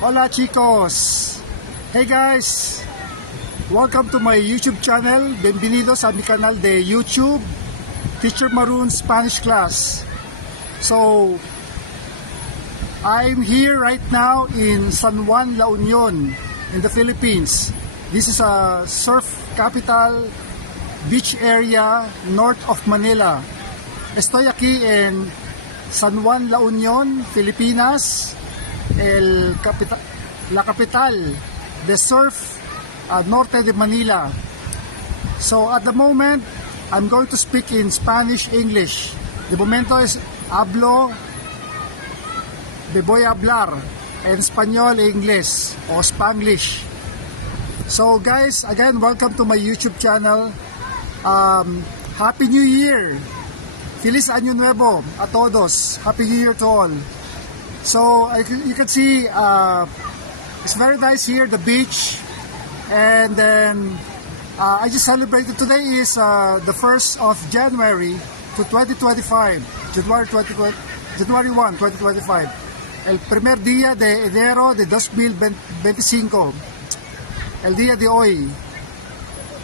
Hola chicos! Hey guys! Welcome to my YouTube channel. Bienvenidos a mi canal de YouTube, Teacher Maroon Spanish Class. So, I'm here right now in San Juan, La Union, in the Philippines. This is a surf capital, beach area north of Manila. Estoy aquí en San Juan, La Union, Filipinas, la capital de surf norte de Manila. So at the moment, I'm going to speak in Spanish, English. De momento es hablo, me voy a hablar en español e inglés o Spanglish. So guys, again, welcome to my YouTube channel. Happy New Year! Feliz Año Nuevo a todos. Happy New Year to all. So you can see it's very nice here, the beach. And then I just celebrated, today is the 1st of January to 2025. January 1, 2025. El primer día de enero de 2025. El día de hoy.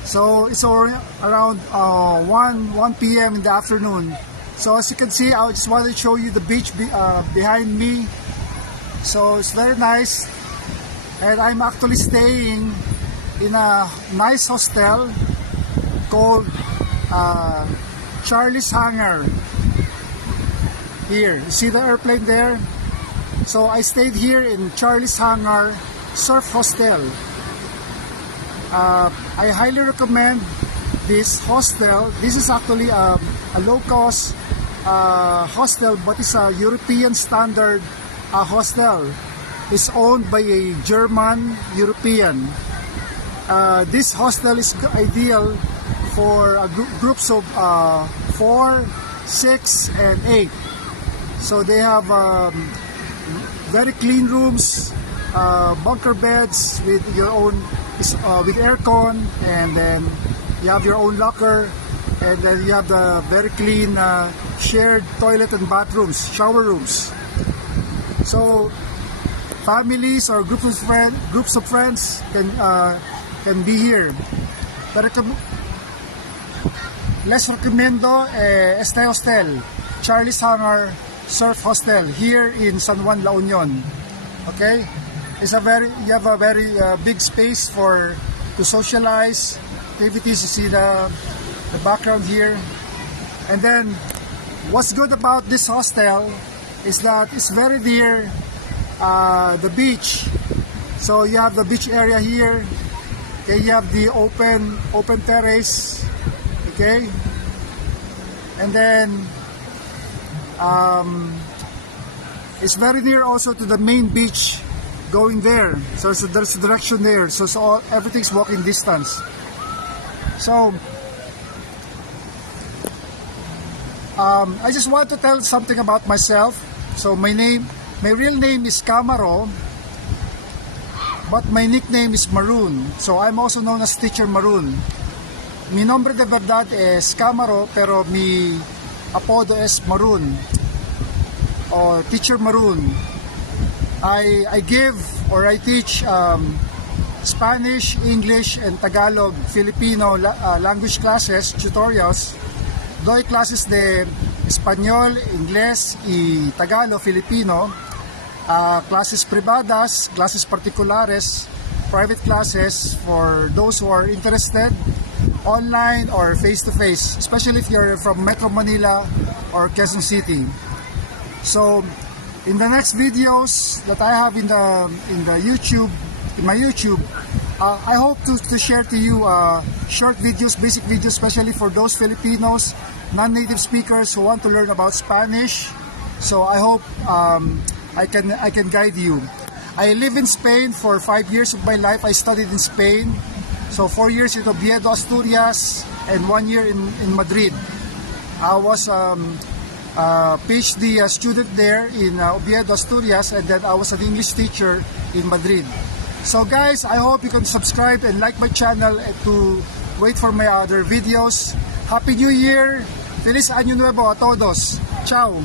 So it's around 1 p.m. in the afternoon. So as you can see, I just wanted to show you the beach behind me. So it's very nice. And I'm actually staying in a nice hostel called Charlie's Hangar. Here, you see the airplane there? So I stayed here in Charlie's Hangar Surf Hostel. I highly recommend this hostel. This is actually a low-cost hostel, but it's a European standard hostel. It's owned by a German European. This hostel is ideal for groups of 4, 6, and 8. So they have very clean rooms, bunker beds with your own with aircon, and then you have your own locker, and then you have the very clean shared toilet and bathrooms, shower rooms. So families or groups of friends can be here. Pero les recomiendo este hostel, Charlie's Hangar Surf Hostel, here in San Juan, La Union. Okay, you have a very big space to socialize, activities. You see the background here. And then what's good about this hostel is that it's very near the beach. So you have the beach area here. Okay, you have the open terrace. Okay, and then it's very near also to the main beach going there. So there's a direction there. So everything's walking distance. So I just want to tell something about myself. So my real name is Camaro, but my nickname is Maroon. So I'm also known as Teacher Maroon. Mi nombre de verdad es Camaro, pero mi apodo es Maroon or Teacher Maroon. I give or I teach Spanish, English, and Tagalog, Filipino language classes, tutorials. Doy clases de Español, Inglés y Tagalog, Filipino. Clases privadas, clases particulares, private classes for those who are interested, online or face-to-face, especially if you're from Metro Manila or Quezon City. So in the next videos that I have in my YouTube, I hope to share to you short videos, basic videos, especially for those Filipinos, non-native speakers who want to learn about Spanish. So I hope I can guide you. I live in Spain for 5 years of my life. I studied in Spain. So 4 years in Oviedo, Asturias, and 1 year in Madrid. I was PhD student there in Oviedo, Asturias, and then I was an English teacher in Madrid. So guys, I hope you can subscribe and like my channel to wait for my other videos. Happy New Year! Feliz Año Nuevo a todos! Ciao!